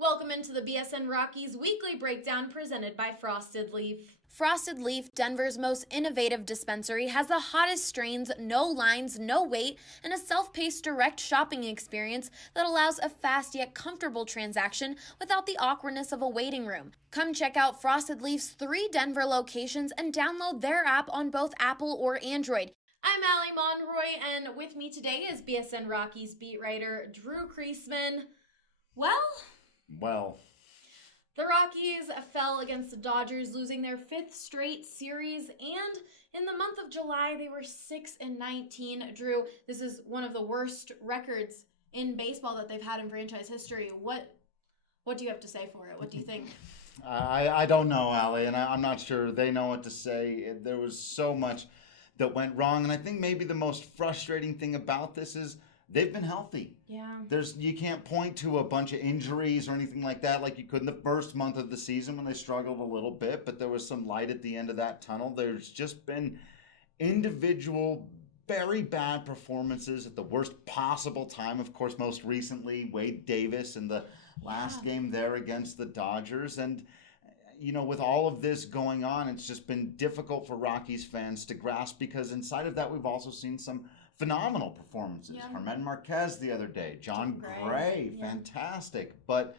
Welcome into the BSN Rockies Weekly Breakdown presented by Frosted Leaf. Frosted Leaf, Denver's most innovative dispensary, has the hottest strains, no lines, no wait, and a self-paced direct shopping experience that allows a fast yet comfortable transaction without the awkwardness of a waiting room. Come check out Frosted Leaf's 3 Denver locations and download their app on both Apple or Android. I'm Allie Monroy, and with me today is BSN Rockies beat writer Drew Kreisman. Well, the Rockies fell against the Dodgers, losing their 5th straight series, and in the month of July, they were 6-19. Drew, this is one of the worst records in baseball that they've had in franchise history. What do you have to say for it? What do you think? I don't know, Allie, and I'm not sure they know what to say. There was so much that went wrong, and I think maybe the most frustrating thing about this is they've been healthy. Yeah. You can't point to a bunch of injuries or anything like that like you could in the first month of the season when they struggled a little bit, but there was some light at the end of that tunnel. There's just been individual, very bad performances at the worst possible time. Of course, most recently, Wade Davis in the last game there against the Dodgers. And, you know, with all of this going on, it's just been difficult for Rockies fans to grasp because inside of that, we've also seen some phenomenal performances. Yeah. German Marquez the other day, John Gray, fantastic. But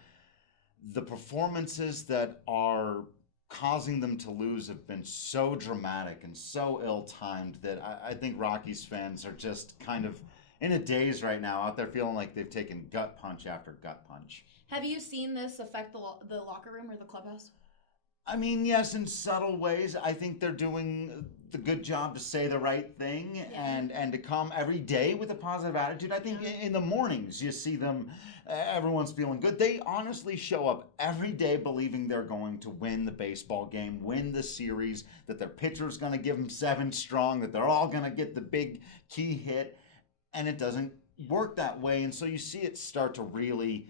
the performances that are causing them to lose have been so dramatic and so ill-timed that I think Rockies fans are just kind of in a daze right now, out there feeling like they've taken gut punch after gut punch. Have you seen this affect the locker room or the clubhouse? I mean, yes, in subtle ways. I think they're doing the good job to say the right thing and to come every day with a positive attitude. I think in the mornings you see them, everyone's feeling good. They honestly show up every day believing they're going to win the baseball game, win the series, that their pitcher's going to give them 7 strong, that they're all going to get the big key hit, and it doesn't work that way. And so you see it start to really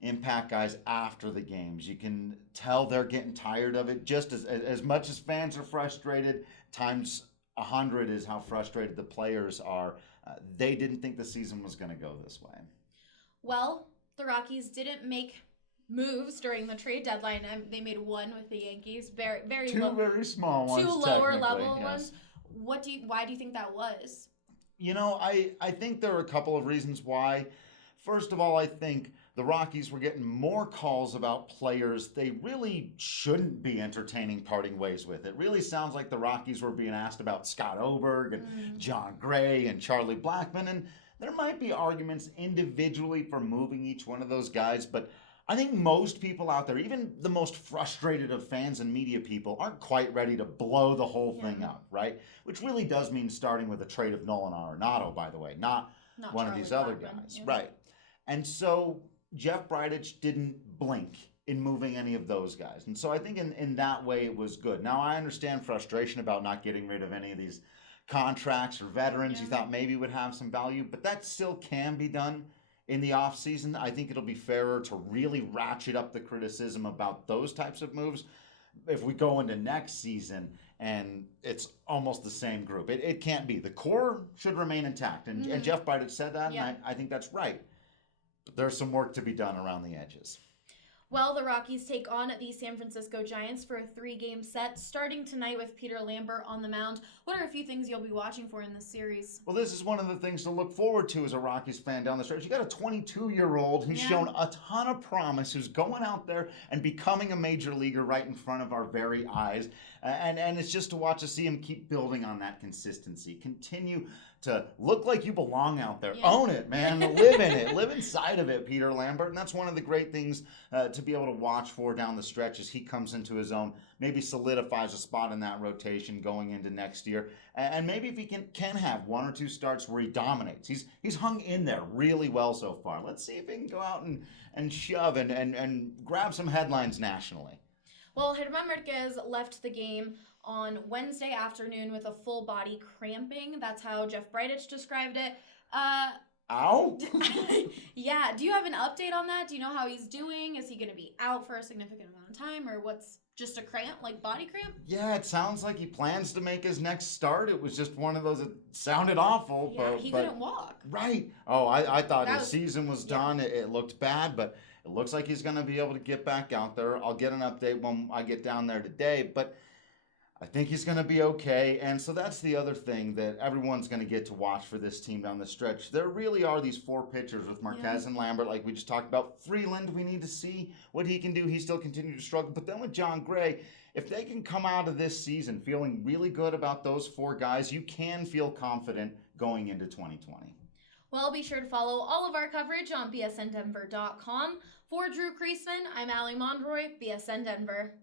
impact guys after the games. You can tell they're getting tired of it. Just as much as fans are frustrated, times 100 is how frustrated the players are. They didn't think the season was going to go this way. Well, the Rockies didn't make moves during the trade deadline. They made one with the Yankees, very Two very small ones, 2 lower level ones. Why do you think that was? You know, I think there are a couple of reasons why. First of all, I think the Rockies were getting more calls about players they really shouldn't be entertaining parting ways with. It really sounds like the Rockies were being asked about Scott Oberg and John Gray and Charlie Blackmon, and there might be arguments individually for moving each one of those guys, but I think most people out there, even the most frustrated of fans and media people, aren't quite ready to blow the whole thing up, right? Which really does mean starting with a trade of Nolan Arenado, by the way, not one of these other guys, right? And so Jeff Bridich didn't blink in moving any of those guys. And so I think in that way it was good. Now, I understand frustration about not getting rid of any of these contracts or veterans you thought maybe would have some value, but that still can be done in the offseason. I think it'll be fairer to really ratchet up the criticism about those types of moves if we go into next season and it's almost the same group. It can't be. The core should remain intact. And Jeff Bridich said that, and I think that's right. But there's some work to be done around the edges. Well, the Rockies take on the San Francisco Giants for a 3-game set, starting tonight with Peter Lambert on the mound. What are a few things you'll be watching for in this series? Well, this is one of the things to look forward to as a Rockies fan down the stretch. You got a 22-year-old who's shown a ton of promise, who's going out there and becoming a major leaguer right in front of our very eyes. And it's just to watch to see him keep building on that consistency. Continue to look like you belong out there. Own it, man. Live in it. Live inside of it, Peter Lambert. And that's one of the great things to be able to watch for down the stretch as he comes into his own, maybe solidifies a spot in that rotation going into next year. And maybe if he can have 1 or 2 starts where he dominates. He's hung in there really well so far. Let's see if he can go out and shove and grab some headlines nationally. Well, German Marquez left the game on Wednesday afternoon with a full body cramping. That's how Jeff Bridich described it. Ow? Yeah. Do you have an update on that? Do you know how he's doing? Is he going to be out for a significant amount of time, or what's just a cramp, like body cramp? Yeah, it sounds like he plans to make his next start. It was just one of those that sounded awful. Yeah, he couldn't walk. Right. Oh, I thought his season was done. It looked bad, but It looks like he's going to be able to get back out there. I'll get an update when I get down there today, but I think he's going to be okay. And so that's the other thing that everyone's going to get to watch for this team down the stretch. There really are these 4 pitchers with Marquez and Lambert, like we just talked about. Freeland, we need to see what he can do. He still continues to struggle. But then with John Gray, if they can come out of this season feeling really good about those 4 guys, you can feel confident going into 2020. Well, be sure to follow all of our coverage on bsndenver.com. For Drew Kreisman, I'm Allie Monroy, BSN Denver.